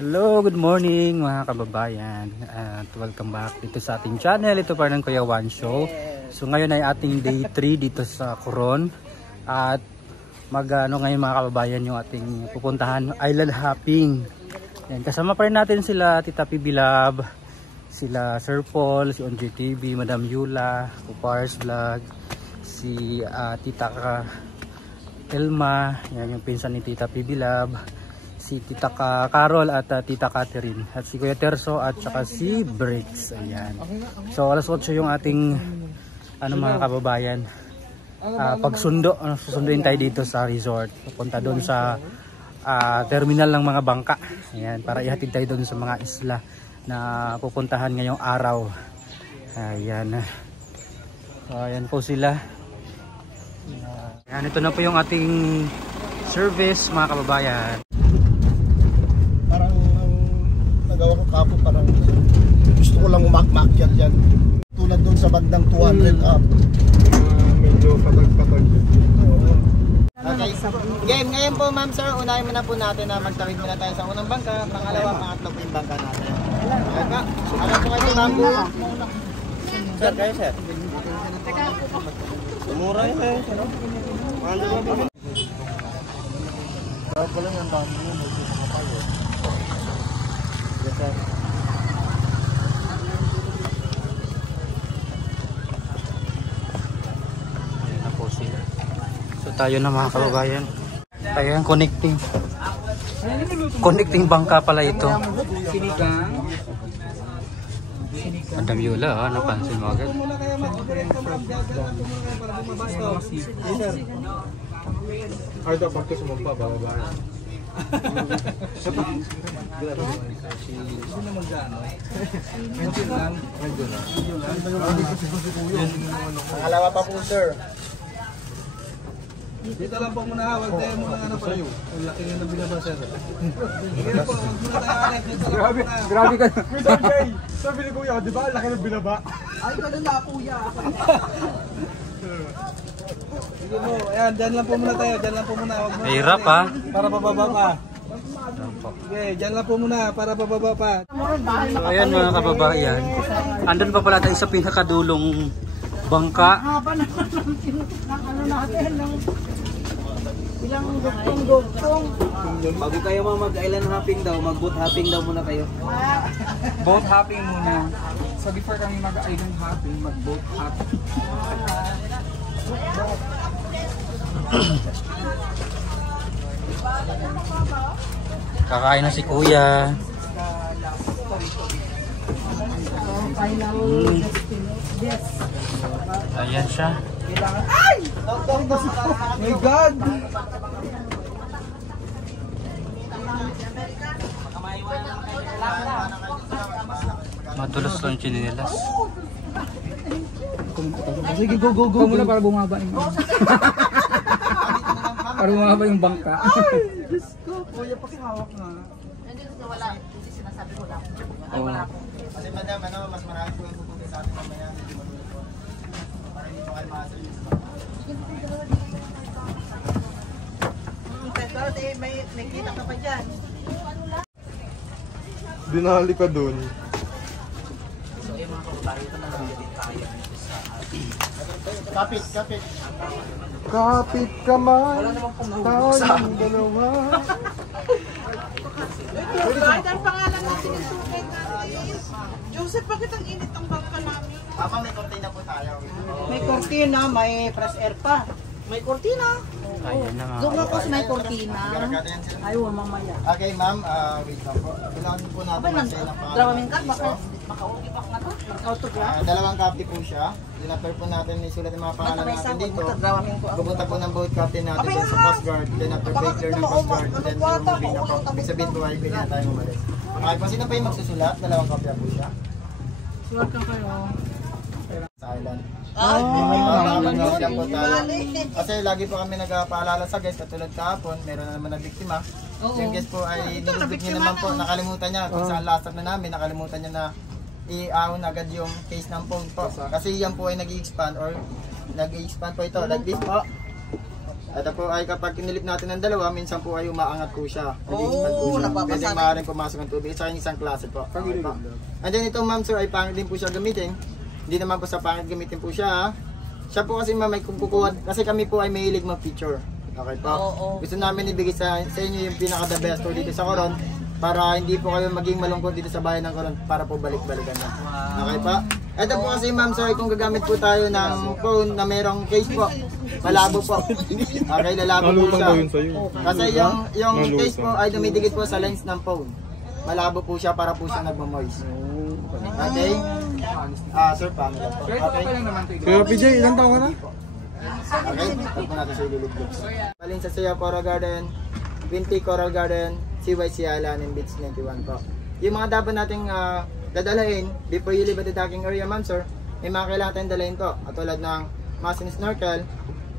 Hello, good morning mga kababayan at welcome back dito sa ating channel. Ito pa ng Kuya Juan Show. So ngayon ay ating day 3 dito sa Coron at ngayon mga kababayan yung ating pupuntahan, island hopping. Yan, kasama pa rin natin sila Tita Pibilab, sila Sir Paul, si Onji TV, Madam Yula, Kupars Vlog, si Tita Elma, yan yung pinsan ni Tita Pibilab, si Tita Carol at Tita Catherine at si Kuya Terso at saka si Briggs. Ayan. So alas 8 yung ating mga kababayan. Susunduin tayo dito sa resort. Pupunta doon sa terminal ng mga bangka. Ayan, para ihatid tayo doon sa mga isla na pupuntahan ngayong araw. Ayan. So ayan po sila. Ayan, ito na po yung ating service mga kababayan. Parang nagawa ko kapo, parang gusto ko lang umakmakyat yan. Tulad doon sa bandang 200 up. Medyo patag-patag. Okay. Game, ngayon po ma'am sir, unahin muna po natin na magtawid muna tayo sa unang bangka. Pangalawa, pangatlo po yung bangka natin. Okay pa? Ano po kayo bangko? Sir, kayo sir? Mura yun eh. Mahal na po. Kaya pala yung dami yun, medyo makapal eh. Yes sir. Ayan na po sila. So tayo na mga kababayan. Tayo yung connecting bangka pala ito. Madam Yula, napansin mo agad. Ay, dapat ko sumumpa, bababa. Pangalawa pa po sir. Dito lang po muna, wag tayo muna pa rin. Ang laki nyo na binaba sir. Grabe ka. Sabi ni Kuya, di ba? Ang laki ng binaba. Ay, ganun na kuya. Sige mo, ayan, dyan lang po muna tayo. Dyan lang po muna. Mahirap ha. Para pababa pa. Okay, dyan lang po muna para pababa pa. So ayan mga kababayan. Andun pa pala tayo sa pinakadulong bangka. Haba na natin ng ilang gugtong. Bago kayo mag-island hopping daw, mag-boat hopping daw muna kayo. Boat hopping muna. So before kami mag-island hopping, mag-boat hopping. Kakain na si Kuya. Ayan siya. My God! Matulos lang chinilas. Sige, go. Muna para bumaba yung para bumaba yung bangka. Ay, Diyos ko. Kuya, pakihawak nga. Hindi sinasabi ko lang. Ay, wala ko. Kasi madam, mas marami po yung pupunta sa atin mamaya. Para hindi po kayo maasalit sa bangka. Pero may kita ka pa dyan. Dinali ka dun. So yung mga kababayan, ito na lang din tayo sa Kapit. Kapit kamay. Tayong dalawa. Kahit ang pangalan ng sinusukay natin. Joseph, bakit ang init ang bangka namin? Papa, may kortina po tayo. May kortina, may fresh air pa. May kortina. Ayan na mga Doon ako kababayan. sa may kortina. Garagada yan sila. Ayaw, mamaya. Okay ma'am, wait lang po. Kailangan po natin Abay, mag-send ng pangalan. drawing card, makaugi pa na to. Autograph. Dalawang copy po siya. Dinapper po natin, isulat yung mga pangalan natin dito. Drawing ko. Pupunta po ng boat captain natin dun sa Coast Guard. Then after breaker ng Coast Guard, then we're moving na po. Ibig sabihin po ay pwede na tayo umalis. Okay po, sino pa yung magsusulat? Dalawang copy po siya. Sulat ka kayo. Sa island. Ay, Lang po tayo. Kasi lagi po kami nagpaalala sa guest, katulad kahapon, meron na naman na biktima. So yung guest po ay nilubig niya naman po, nakalimutan niya kung saan lasap na namin, nakalimutan niya na i-ahon agad yung case ng phone po. Kasi yan po ay nag-i-expand or nag-i-expand po ito, like this po. Ito po ay kapag kinilip natin ng dalawa, minsan po ay umaangat po siya. Oo, napapasali. Pwede maaaring pumasok ng tubig. Isa yung isang klase po. Okay po. And then ito ma'am sir ay pangit din po siya gamitin. Hindi naman po sa pangit gamitin po siya. Siya po kasi ma'am ay kukuha, kasi kami po ay mahilig mag-feature. Okay po. Gusto namin ibigay sa inyo yung pinaka the best po dito sa Coron para hindi po kayo maging malungkot dito sa bayan ng Coron para po balik-balikan na. Okay po. Ito po kasi ma'am sir, kung gagamit po tayo ng phone na merong case po, malabo po. Okay, lalabo po siya. Kasi yung case po ay dumidikit po sa lens ng phone. Malabo po siya para po siya nagmamoist. Okay? Sir, paano lang po? Okay? Kuya PJ, ilang taon ka na? Okay, huwag po natin siya ilulublogs. Balin sa Saya Coral Garden, Winty Coral Garden, CYC Island, and Beach 91 po. Yung mga dapat nating dadalahin before you leave at the docking area ma'am sir, may mga kailangan tayong dalahin to. Tulad ng mask and snorkel,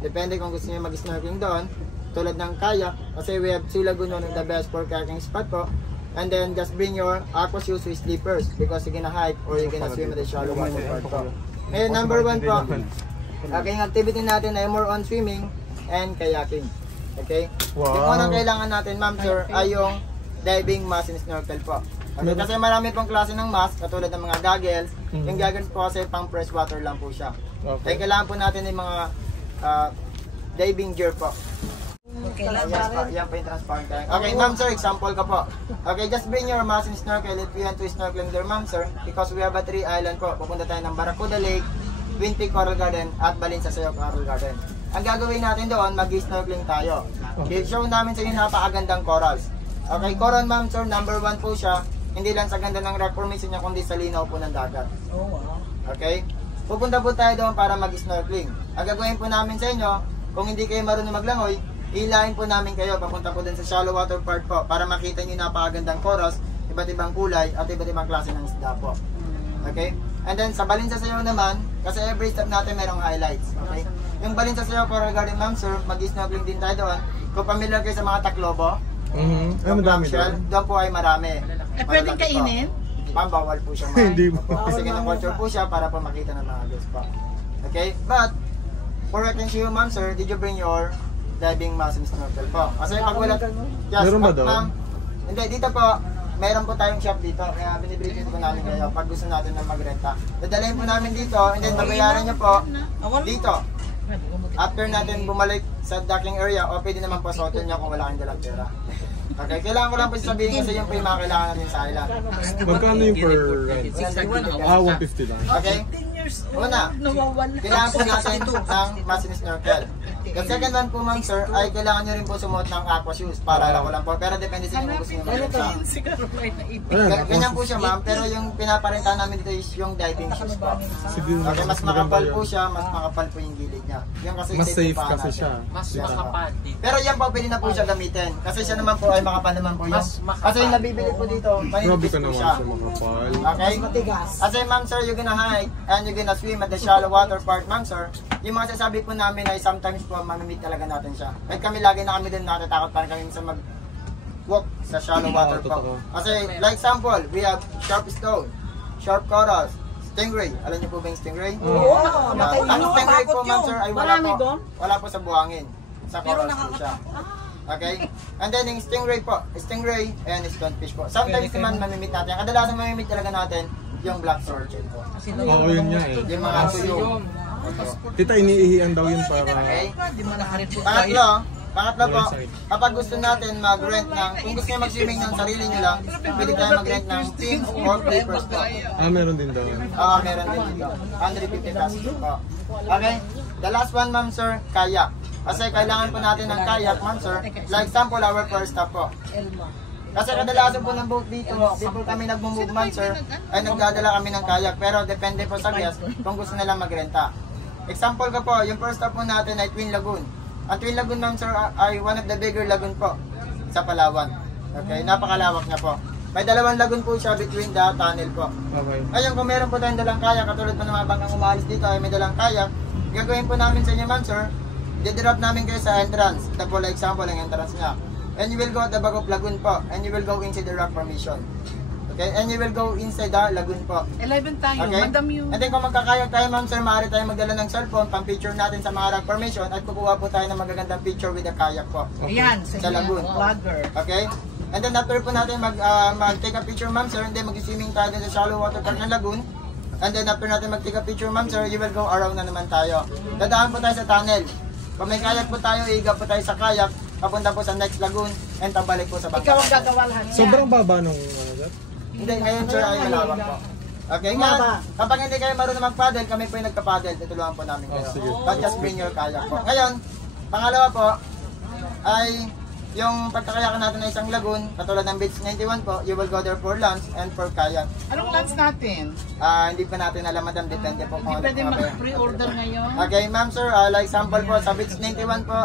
depende kung gusto niyo mag-snorkeling doon. Tulad ng kayak, kasi we have Sea Lagoon, one of the best for kayaking spot po. And then just bring your aqua shoes with slippers because you're gonna hike or you're gonna swim at the shallow water part po. And number 1 po, yung activity natin ay more on swimming and kayaking. Okay? Wow. Yung unang kailangan natin ma'am sir ay yung diving mask and snorkel po. Okay? Kasi marami pong klase ng mask katulad ng mga goggles. Yung goggles po kasi pang fresh water lang po siya. Okay. Kailangan po natin yung mga diving gear po. Yan po yung transparent tank. Okay, ma'am sir, example ka po. Okay, just bring your mask and snorkel if you want to snorkeling there, ma'am sir. Because we have a 3 island po. Pupunta tayo ng Barracuda Lake, Winty Coral Garden, at Balin sa Saya Coral Garden. Ang gagawin natin doon, mag-snorkeling tayo. I-show namin sa inyo napakagandang corals. Okay, coral ma'am sir, number 1 po siya. Hindi lang sa ganda ng rock formation niya, kundi sa linaw po ng dagat. Okay? Pupunta po tayo doon para mag-snorkeling. Ang gagawin po namin sa inyo, kung hindi kayo marunong maglangoy, ilahin po namin kayo papunta po din sa shallow water part po para makita nyo napakagandang corals, iba't ibang kulay at iba't ibang klase ng isda po. Okay? And then sa Balin sa Sayaw naman, kasi every step natin merong highlights. Okay? Yung Balin sa Sayaw Coral Garden ma'am sir, mag-snorkeling din tayo doon. Kung familiar kayo sa mga taklobo, yung shell, doon po ay marami. Pwedeng kainin? Ma'am, bawal po siya ma'am. Kasi kinakulture po siya para po makita ng mga guests po. Okay? But, for I can show you ma'am sir, did you bring your diving mask and snorkel po? Kasi pag wala, yes, meron ba doon? Ma'am, hindi, dito po, meron po tayong shop dito, kaya binibrigit po namin kayo pag gusto natin na magrenta. Dadalhin po namin dito, and then babayaran nyo po dito. After natin bumalik sa docking area, o pwede naman po sa hotel nyo kung wala kang dalang pera. Okay, kailangan ko lang po sabihin kasi yung po yung mga kailangan natin sa island. Magkano yung per rent? 150 lang. Okay? Una, kailangan po natin ng mask and snorkel. The second one po ma'am sir, ay kailangan nyo rin po sumuot ng aqua shoes. Para lang ko lang po, pero depende sa inyo kung gusto nyo mag-renta. Ganyan po siya ma'am, pero yung pinaparenta namin dito is yung diving shoes po. Okay, mas makapal po siya, mas makapal po yung gilid niya. Yung kasi mas safe kasi siya. Mas makapal dito. Pero yan po, pwede na po siya gamitin. Kasi siya naman po ay makapal naman po yun. Kasi yung nabibili po dito, maninipis po siya. Okay? Kasi ma'am sir, you're gonna hike and you're gonna swim at the shallow water part ma'am sir. Yung mga sasabi po namin ay sometimes po mamimit talaga natin siya. Kahit kami lagi na kami din natatakot para kami sa mag-walk sa shallow water po. Kasi like example, we have sharp stone, sharp corals, stingray. Alam niyo po ba yung stingray? Ang stingray po ma'am sir ay wala po sa buhangin. Sa corals po siya. Okay? And then yung stingray po, stingray and stonefish po. Sometimes naman mamimit natin. Kadalasan mamimit talaga natin yung black swordtail po. Oo, yun nga eh. Yung mga tuyo. Tita, iniihian daw yun para... Okay? Pangatlo po, kapag gusto natin mag-rent ng, kung gusto nyo mag-swimming ng sarili nyo lang, pwede tayo mag-rent ng fins or flippers po. meron din daw. Meron din dito. 150 pesos po. Okay? The last one ma'am sir, kayak. Kasi kailangan po natin ng kayak ma'am sir. Like example, our first stop po. Kasi kadalasan po ng boat dito, before kami nag-move ma'am sir, ay nagdadala kami ng kayak. Pero depende po sa guest kung gusto nilang magrenta. Example ka po, yung first stop po natin ay Twin Lagoon. Ang Twin Lagoon ma'am sir ay one of the bigger lagoon po sa Palawan. Okay, napakalawak niya po. May dalawang lagoon po siya between the tunnel po. Okay. Ngayon kung meron po tayong dalang kayak, katulad po ng mga bangkang umalis dito ay may dalang kayak, gagawin po namin sa inyo ma'am sir, didrop namin kayo sa entrance. Ito po like example ang entrance niya. And you will go at the back of lagoon po, and you will go into the rock formation. Okay, and you will go inside the lagoon po. 11 tayo, Okay? Madam Yu. And then kung magkakayak tayo ma'am sir, maaari tayo magdala ng cellphone, pang-picture natin sa mga rock formation at kukuha po tayo ng magagandang picture with the kayak po. Ayan, Sa lagoon. vlogger. Okay? And then after po natin mag-take a picture ma'am sir, and then mag-swimming tayo sa shallow water park ng lagoon. And then after natin mag-take a picture ma'am sir, you will go around na naman tayo. Dadaan po tayo sa tunnel. Kung may kayak po tayo, iiga po tayo sa kayak, papunta po sa next lagoon, and pabalik po sa bangka. Ikaw ang gagawa lahat yan. Sobrang baba nung ano sir? Hindi, ngayon sir ay malawak po. Okay, ngayon, kapag hindi kayo marunong mag-paddle, kami po yung nagpa-paddle, tutulungan po namin kayo. But just bring your kayak po. Ngayon, pangalawa po, ay yung pagkakayakan natin ng isang lagoon, katulad ng Beach 91 po, you will go there for lunch and for kayak. Anong lunch natin? Hindi pa natin alam madam, depende po kung Hindi ano pwede po. mag-pre-order ngayon. Okay, ma'am sir, like sample po sa Beach 91 po,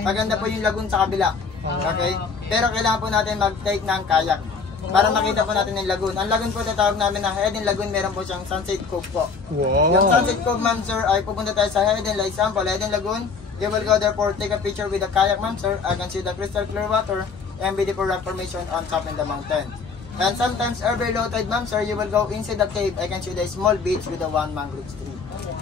maganda po yung lagoon sa kabila. Okay? Pero kailangan po natin mag-take ng kayak para makita po natin yung lagoon. Ang lagoon po tatawag namin na Hidden Lagoon, meron po siyang Sunset Cove po. Wow! Yung Sunset Cove, ma'am sir, ay pupunta tayo sa Hidden, like example, Hidden Lagoon. You will go there for take a picture with the kayak, ma'am sir. I can see the crystal clear water and beautiful rock formation on top in the mountain. And sometimes every low tide, ma'am sir, you will go inside the cave. I can see the small beach with the one mangrove tree.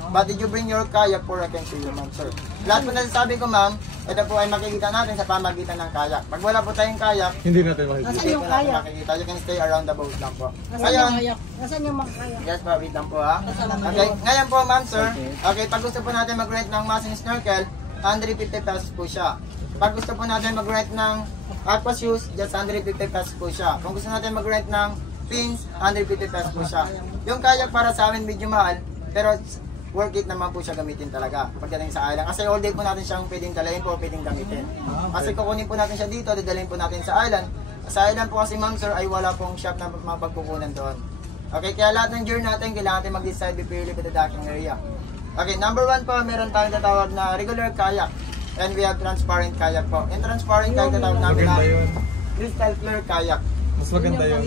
But did you bring your kayak for I can show you, ma'am sir? Lahat po na sabi ko, ma'am, ito po ay makikita natin sa pamagitan ng kayak. Pag wala po tayong kayak, Hindi natin makikita. hindi po natin makikita. You can stay around the boat lang po. Ngayon, Nasaan yung mga kaya? yes po, wait lang po ha. Okay, ngayon po, ma'am sir, okay, pag gusto po natin mag-rent ng massing snorkel, 150 pesos po siya. Pag gusto po natin mag-rent ng aqua shoes, just 150 pesos po siya. Kung gusto natin mag-rent ng pins, 150 pesos po siya. Yung kayak para sa amin medyo mahal, pero worth it naman po siya gamitin talaga pagdating sa island. Kasi all day po natin siyang pwedeng dalahin po, pwedeng gamitin. Kasi kukunin po natin siya dito, dadalhin po natin sa island. Sa island po kasi ma'am sir ay wala pong shop na mapagkukunan doon. Okay, kaya lahat ng journey natin, kailangan natin mag-decide be purely with the docking area. Okay, number 1 po, meron tayong tatawag na regular kayak. And we have transparent kayak po. Yung transparent kayak tatawag namin na crystal clear kayak. Mas maganda yun.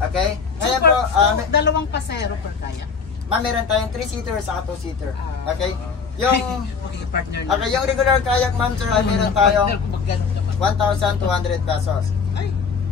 Okay? Ngayon po, Dalawang pasero per kayak. ma'am, meron tayong 3-seater sa 2-seater. Okay? Yung Partner okay, yung regular kayak, ma'am sir, ay meron tayong 1,200 pesos.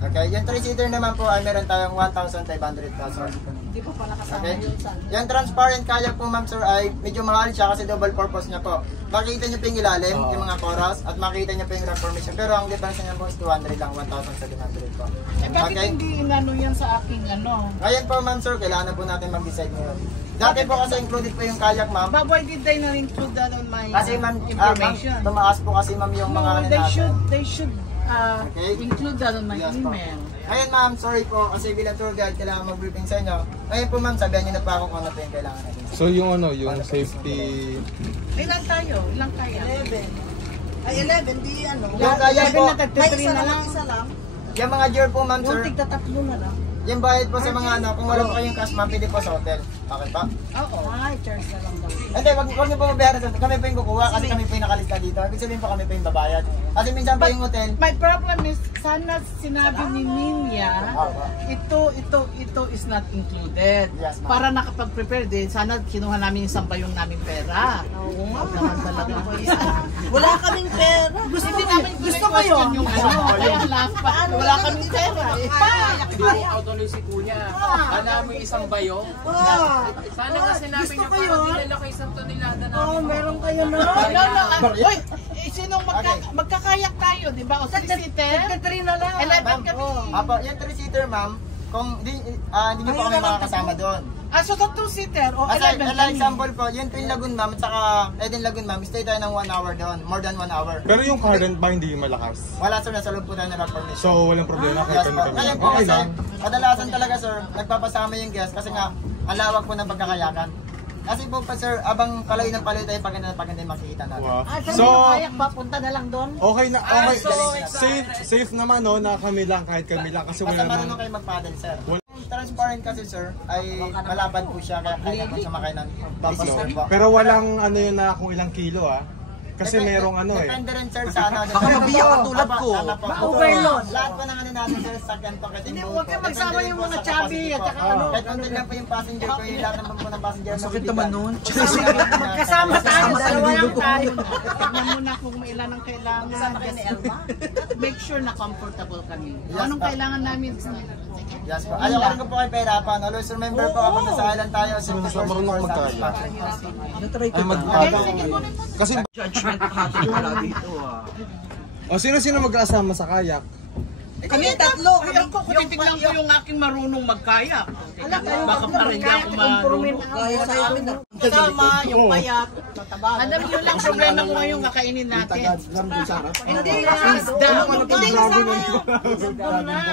Okay, yung 3-seater naman po ay meron tayong 1,500 pesos. Hindi pa pala kasama Okay? yun sa... Yung transparent kayak po, ma'am sir, ay medyo mahal siya kasi double purpose niya po. Makikita niyo po yung ilalim, yung mga chorus, at makikita niyo po yung rock formation. Pero ang difference niya po is 200 lang, 1,700 po. Eh bakit Okay? hindi inano yan sa aking ano? Ngayon po, ma'am sir, kailangan na po natin mag-decide ngayon. Dati po kasi included po yung kayak, ma'am. But why did they not include that on my Kasi ma'am, information? tumaas po kasi ma'am yung mga No, ano they natin. should Okay. include that on my Yes, po. email. Ngayon ma'am, sorry po kasi bilang tour guide kailangan mag-briefing sa inyo. Ngayon po ma'am, sabihan niyo na pa ako kung ano po yung kailangan natin. So yung ano, yung safety... Ilan tayo? Ilang kaya? 11. Ay, 11, di ano. Yung kayak po, na tag-3 May isa na lang, lang. isa lang. yung mga gear po ma'am sir, Yung tigtatatlo na lang. yung bayad po sa mga ano, kung wala po kayong cash ma'am, pwede po sa hotel. Okay pa? Oo. Ay, charge na lang daw. Hindi, wag niyo po mabayaran sa kami po yung kukuha kasi kami po yung nakalista dito. Ibig sabihin po kami po yung babayad. Kasi minsan pa yung hotel, My problem is, sana sinabi ni Ninya, ito is not included. Yes, ma'am. Para nakapag-prepare din, sana kinuha namin yung sambayong namin pera. Oo, naman talaga. Wala kaming pera. Hindi namin gusto ko yun. Yung ano, kaya lang, wala kaming pera. Hindi mo autoloy si Kuya. Alam mo yung isang bayo. Sana nga sinabi niyo parang dinala ko isang tonelada namin. Oo, meron kayo na. No. Uy, sinong magkakayak tayo, di ba? O 6-seater? 3 na lang. 11 kami. Apo, yung 3-seater ma'am, kung hindi niyo po kami makakasama doon. So 2-seater o As 11 like example po, yung Twin Lagoon ma'am at saka Eden Lagoon ma'am, stay tayo ng 1 hour doon, more than 1 hour. Pero yung current ba hindi malakas? Wala sir, nasa loob po tayo ng rock formation. So walang problema Yes kahit po. kami. Ngayon po Okay kasi, lang. kadalasan talaga sir, nagpapasama yung guest kasi nga, ang lawak po ng pagkakayakan. Kasi po pa sir, abang palayo ng palayo tayo paganda makikita natin. Wow. So, kayak ba? Punta na lang doon? Okay na, okay. so Safe naman no, na kami lang kahit kami lang kasi Basta wala marunong naman. kayo mag-paddle sir. Yung transparent kasi sir, ay malapad po siya, kaya kaya po sumakay ng bumper po. Pero walang ano yun na kung ilang kilo ah. Kasi merong ano eh. Depende rin sir sa ano. Baka mabiyak ka tulad ko. Ma-overload. Lahat po ng ano natin sir, sakyan pa kasi. Hindi, huwag ka magsama yung mga chubby at saka ano. Kahit nandun lang po yung passenger ko, yung lahat naman po ng passenger. Sakit naman nun. Magkasama tayo, dalawa lang tayo. Tignan mo na kung may ilan ang kailangan. Make sure na comfortable kami. Anong kailangan namin? Yes po. Ayaw ko po kayo pahirapan. Always remember po kapag nasa island tayo, safety first before satisfaction. Ay, Kasi judgment hati pala dito o sino mag-asama sa kayak? Kami tatlo. Kaya ko, titignan ko yung aking marunong magkayak. Baka pa rin ako marunong. Kaya sa amin kasama, yung payat. Alam niyo lang problema ko ngayon kakainin natin. Hindi. Isda. Hindi kasama yun.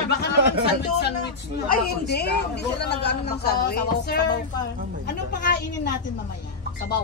Baka naman sandwich. Ay, hindi. Hindi sila nag-ano ng sandwich. Sir, anong pakainin natin mamaya? Sabaw.